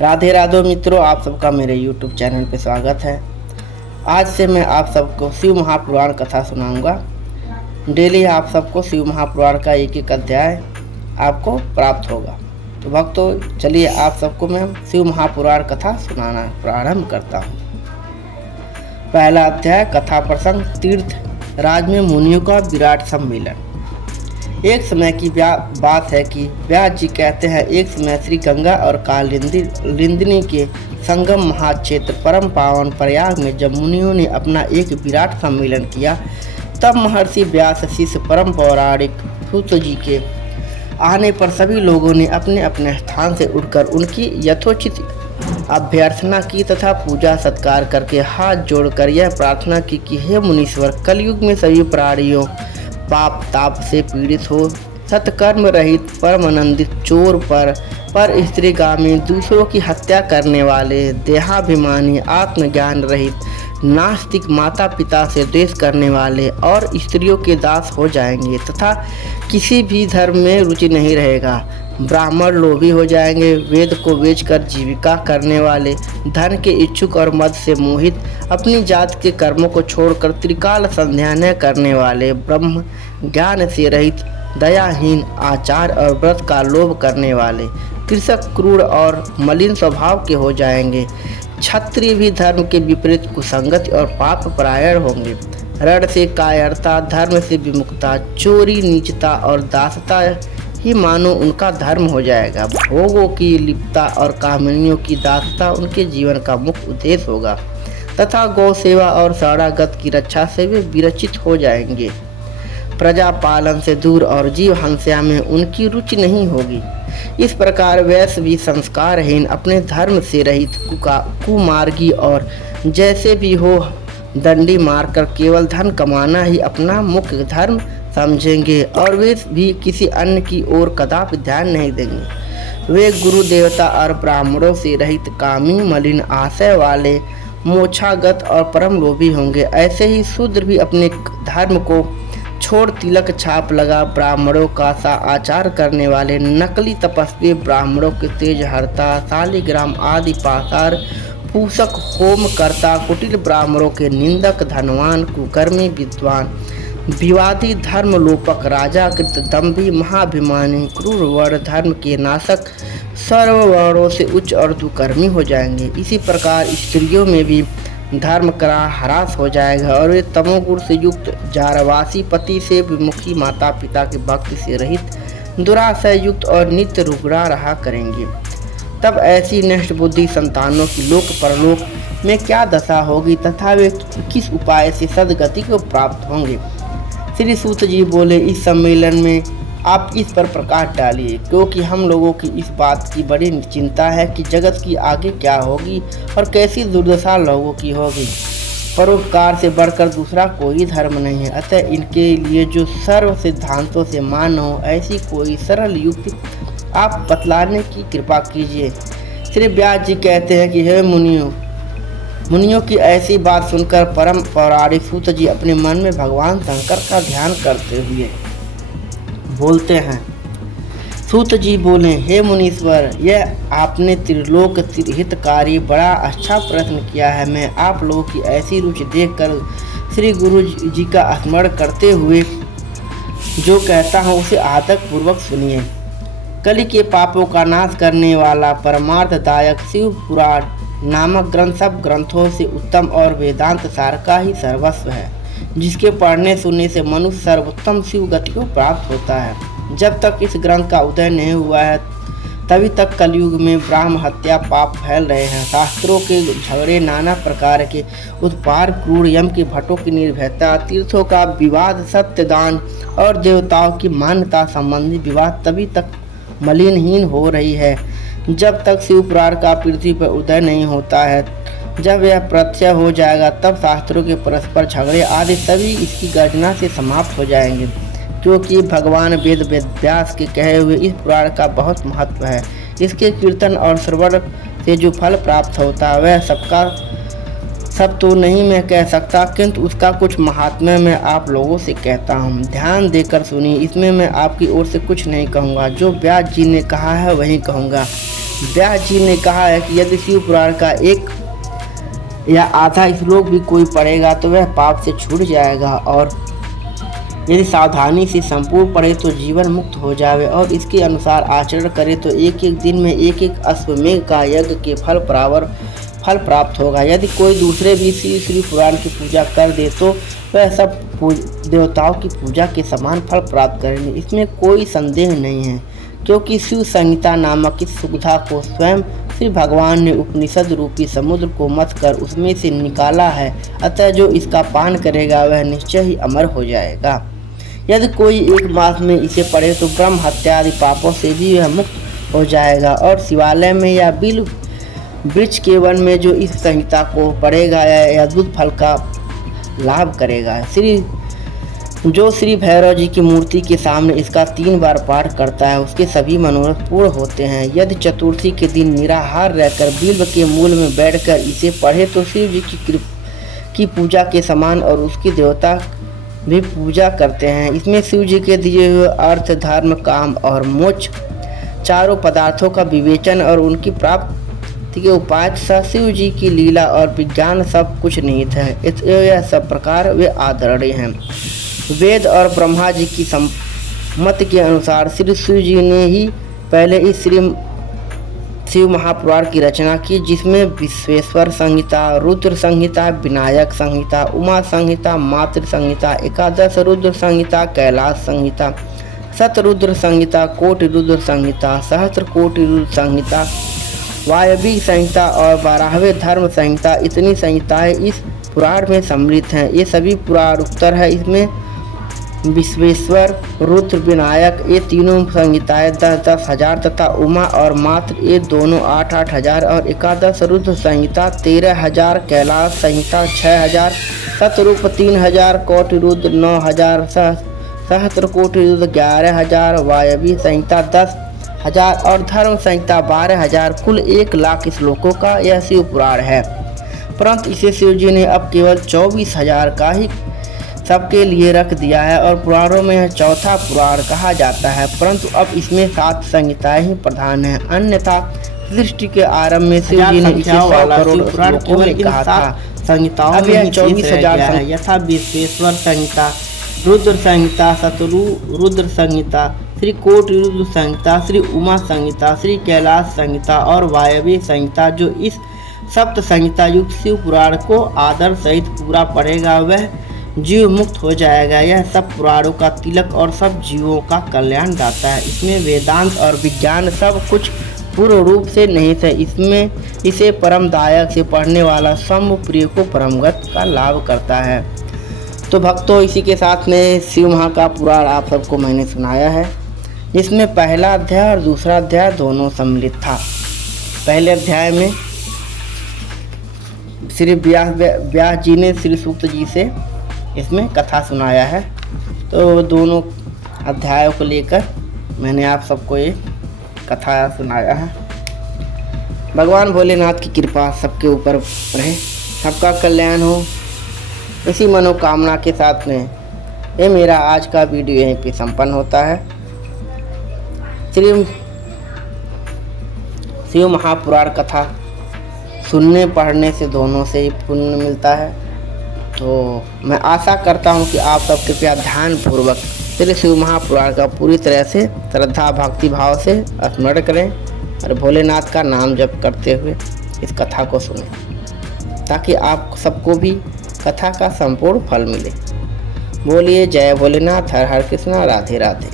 राधे राधे मित्रों, आप सबका मेरे YouTube चैनल पे स्वागत है। आज से मैं आप सबको शिव महापुराण कथा सुनाऊंगा। डेली आप सबको शिव महापुराण का एक एक अध्याय आपको प्राप्त होगा। तो भक्तों, चलिए आप सबको मैं शिव महापुराण कथा सुनाना प्रारंभ करता हूँ। पहला अध्याय, कथा प्रसंग। तीर्थ राज में मुनियों का विराट सम्मेलन। एक समय की बात है कि व्यास जी कहते हैं, एक समय श्री गंगा और कालिंदिनी के संगम महाक्षेत्र परम पावन प्रयाग में जब मुनियों ने अपना एक विराट सम्मेलन किया, तब महर्षि व्यास शिष्य परम पौराणिक सूत जी के आने पर सभी लोगों ने अपने अपने स्थान से उठकर उनकी यथोचित अभ्यर्थना की तथा पूजा सत्कार करके हाथ जोड़कर यह प्रार्थना की कि हे मुनीश्वर, कलयुग में सभी प्राणियों पाप ताप से पीड़ित हो, सत्कर्म रहित परमानंदित चोर पर स्त्रीगामी, दूसरों की हत्या करने वाले, देहाभिमानी, आत्मज्ञान रहित, नास्तिक, माता पिता से द्वेष करने वाले और स्त्रियों के दास हो जाएंगे तथा किसी भी धर्म में रुचि नहीं रहेगा। ब्राह्मण लोभी हो जाएंगे, वेद को बेचकर जीविका करने वाले, धन के इच्छुक और मद से मोहित, अपनी जात के कर्मों को छोड़कर त्रिकाल संध्या न करने वाले, ब्रह्म ज्ञान से रहित, दयाहीन, आचार और व्रत का लोभ करने वाले, कृषक क्रूर और मलिन स्वभाव के हो जाएंगे। क्षत्रिय भी धर्म के विपरीत कुसंगति और पाप परायण होंगे। रण से कायरता, धर्म से विमुखता, चोरी, नीचता और दासता ही मानो उनका धर्म हो जाएगा। भोगों की लिप्तता और कामनियों की दासता उनके जीवन का मुख्य उद्देश्य होगा तथा गौ सेवा और शरणागत की रक्षा से वे विरचित हो जाएंगे। प्रजा पालन से दूर और जीव हंत्या में उनकी रुचि नहीं होगी। इस प्रकार वैश्य भी संस्कारहीन, अपने धर्म से रहित, कुमार्गी और जैसे भी हो दंडी मारकर केवल धन कमाना ही अपना मुख्य धर्म समझेंगे और वे भी किसी अन्य की ओर कदापि ध्यान नहीं देंगे। वे गुरु देवता और ब्राह्मणों से रहित, कामी, मलिन आशय वाले, मोक्षागत और परम लोभी होंगे। ऐसे ही शूद्र भी अपने धर्म को छोड़ तिलक छाप लगा ब्राह्मणों का सा आचार करने वाले, नकली तपस्वी, ब्राह्मणों के तेज हरता, शालिग्राम आदि पासार पूषक, होम करता, कुटिल ब्राह्मणों के निंदक, धनवान, कुकर्मी, विद्वान, विवादी, धर्म लोपक, राजाकृत, दम्भी, महाभिमानी, क्रूर वर्ण, धर्म के नाशक, सर्व वर्णों से उच्च और दुकर्मी हो जाएंगे। इसी प्रकार स्त्रियों में भी धर्म का ह्रास हो जाएगा और वे तमोगुण से युक्त, जारवासी, पति से विमुखी, माता पिता के भक्ति से रहित, दुराशय युक्त और नित्य रुग्णा रहा करेंगे। तब ऐसी नष्ट बुद्धि संतानों की लोक परलोक में क्या दशा होगी तथा वे किस उपाय से सदगति को प्राप्त होंगे। श्री सूत जी बोले, इस सम्मेलन में आप इस पर प्रकाश डालिए, क्योंकि हम लोगों की इस बात की बड़ी चिंता है कि जगत की आगे क्या होगी और कैसी दुर्दशा लोगों की होगी। परोपकार से बढ़कर दूसरा कोई धर्म नहीं है, अतः इनके लिए जो सर्व सिद्धांतों से मान हो, ऐसी कोई सरल युक्ति आप बतलाने की कृपा कीजिए। श्री व्यास जी कहते हैं कि हे मुनियों की ऐसी बात सुनकर परम पौराणिक सूत जी अपने मन में भगवान शंकर का ध्यान करते हुए बोलते हैं। सूत जी बोले, हे मुनीश्वर, यह आपने त्रिलोक हितकारी बड़ा अच्छा प्रश्न किया है। मैं आप लोगों की ऐसी रुचि देखकर श्री गुरु जी का स्मरण करते हुए जो कहता हूँ उसे आदर पूर्वक सुनिए। कलि के पापों का नाश करने वाला परमार्थदायक शिव पुराण नामक ग्रंथ सब ग्रंथों से उत्तम और वेदांत सार का ही सर्वस्व है, जिसके पढ़ने सुनने से मनुष्य सर्वोत्तम शिव गति को प्राप्त होता है। जब तक इस ग्रंथ का उदय नहीं हुआ है, तभी तक कलयुग में ब्राह्म हत्या पाप फैल रहे हैं। शास्त्रों के झगड़े, नाना प्रकार के उत्पाद, क्रूर यम के भट्टों की निर्भयता, तीर्थों का विवाद, सत्यदान और देवताओं की मान्यता संबंधी विवाद तभी तक मलिनहीन हो रही है जब तक शिव पुराण का पृथ्वी पर उदय नहीं होता है। जब यह प्रत्यय हो जाएगा, तब शास्त्रों के परस्पर झगड़े आदि सभी इसकी गर्जना से समाप्त हो जाएंगे, क्योंकि भगवान वेद व्यास के कहे हुए इस पुराण का बहुत महत्व है। इसके कीर्तन और श्रवण से जो फल प्राप्त होता है वह सब तो नहीं मैं कह सकता, किंतु उसका कुछ महात्म्य मैं आप लोगों से कहता हूँ। ध्यान देकर सुनिए। इसमें मैं आपकी ओर से कुछ नहीं कहूँगा, जो व्यास जी ने कहा है वही कहूँगा। व्यास जी ने कहा है कि यदि शिव पुराण का एक या आधा श्लोक भी कोई पढ़ेगा तो वह पाप से छूट जाएगा, और यदि सावधानी से संपूर्ण पढ़े तो जीवन मुक्त हो जावे, और इसके अनुसार आचरण करे तो एक एक दिन में एक एक अश्वमेघ का यज्ञ के फल प्राप्त होगा। यदि कोई दूसरे भी श्री पुराण की पूजा कर दे तो वह सब देवताओं की पूजा के समान फल प्राप्त करेंगे, इसमें कोई संदेह नहीं है, क्योंकि शिव संहिता नामक इस सुविधा को स्वयं श्री भगवान ने उपनिषद रूपी समुद्र को मथ कर उसमें से निकाला है। अतः जो इसका पान करेगा वह निश्चय ही अमर हो जाएगा। यदि कोई एक मास में इसे पढ़े तो ब्रह्म हत्या आदि पापों से भी वह मुक्त हो जाएगा, और शिवालय में या बिल वृक्ष के वन में जो इस संहिता को पढ़ेगा या अद्भुत फल का लाभ करेगा। जो श्री भैरव जी की मूर्ति के सामने इसका 3 बार पाठ करता है उसके सभी मनोरथ पूर्ण होते हैं। यदि चतुर्थी के दिन निराहार रहकर बिल्व के मूल में बैठकर इसे पढ़े तो शिव जी की पूजा के समान और उसकी देवता भी पूजा करते हैं। इसमें शिव जी के दिए हुए अर्थ, धर्म, काम और मोक्ष चारों पदार्थों का विवेचन और उनकी प्राप्ति के उपाय तथा शिव जी की लीला और विज्ञान सब कुछ निहित है। यह सब प्रकार वे आदरणीय हैं। वेद और ब्रह्मा जी की सम्मति के अनुसार श्री शिव जी ने ही पहले इस शिव महापुराण की रचना की, जिसमें विश्वेश्वर संहिता, रुद्र संहिता, विनायक संहिता, उमा संहिता, मातृ संहिता, एकादश रुद्र संहिता, कैलाश संहिता, शतरुद्र संहिता, कोटि रुद्र संहिता, सहस्त्र कोटि रुद्र संहिता, वायवी संहिता और 12वें धर्म संहिता, इतनी संहिताएं इस पुराण में सम्मिलित हैं। ये सभी पुराण उत्तर है। इसमें विश्वेश्वर, रुद्र, विनायक ये तीनों संहिताएं 10-10 हजार तथा उमा और मात्र ये दोनों 8-8 हजार, और एकादश रुद्र संहिता 13,000, कैलाश संहिता 6,000, शतरूप 3,000, कोटि रुद्र 9,000, सहस्त्र कोटि रुद्र 11,000, वायवी संहिता 10,000 और धर्म संहिता 12,000। कुल 1,00,000 श्लोकों का यह शिव पुराण है, परंतु इसे शिव जी ने अब केवल 24,000 का ही सबके लिए रख दिया है, और पुराणों में यह चौथा पुराण कहा जाता है। परंतु अब इसमें 7 संहिताएं ही प्रधान हैं, अन्यथा सृष्टि के आरंभ में शिव जी ने इसे 100 करोड़ श्लोकों में कहा था। संहिताओं में यह 24,000 यथा विश्वेश्वर संहिता, रुद्र संहिता, शतरुद्र संहिता, श्री कोटि रुद्र संहिता, श्री उमा संहिता, श्री कैलाश संहिता और वायवी संहिता। जो इस सप्त संहिता युक्त शिव पुराण को आदर सहित पूरा पढ़ेगा वह जीव मुक्त हो जाएगा। यह सब पुराणों का तिलक और सब जीवों का कल्याण दाता है। इसमें वेदांत और विज्ञान सब कुछ पूर्ण रूप से निहित है। इसमें इसे परमदायक से पढ़ने वाला सम्म प्रिय को परमगत का लाभ करता है। तो भक्तों, इसी के साथ में शिव महा का पुराण आप सबको मैंने सुनाया है, जिसमें पहला अध्याय और दूसरा अध्याय दोनों सम्मिलित था। पहले अध्याय में श्री व्यास जी ने श्री सूक्त जी से इसमें कथा सुनाया है, तो दोनों अध्यायों को लेकर मैंने आप सबको ये कथा सुनाया है। भगवान भोलेनाथ की कृपा सबके ऊपर रहे, सबका कल्याण हो, इसी मनोकामना के साथ में ये मेरा आज का वीडियो यहीं पे संपन्न होता है। शिव महापुराण कथा सुनने पढ़ने से दोनों से ही पुण्य मिलता है। तो मैं आशा करता हूँ कि आप सब कृपया ध्यानपूर्वक श्री शिव महापुराण का पूरी तरह से श्रद्धा भक्ति भाव से स्मरण करें और भोलेनाथ का नाम जप करते हुए इस कथा को सुनें, ताकि आप सबको भी कथा का संपूर्ण फल मिले। बोलिए जय भोलेनाथ, हर हर कृष्णा, राधे राधे।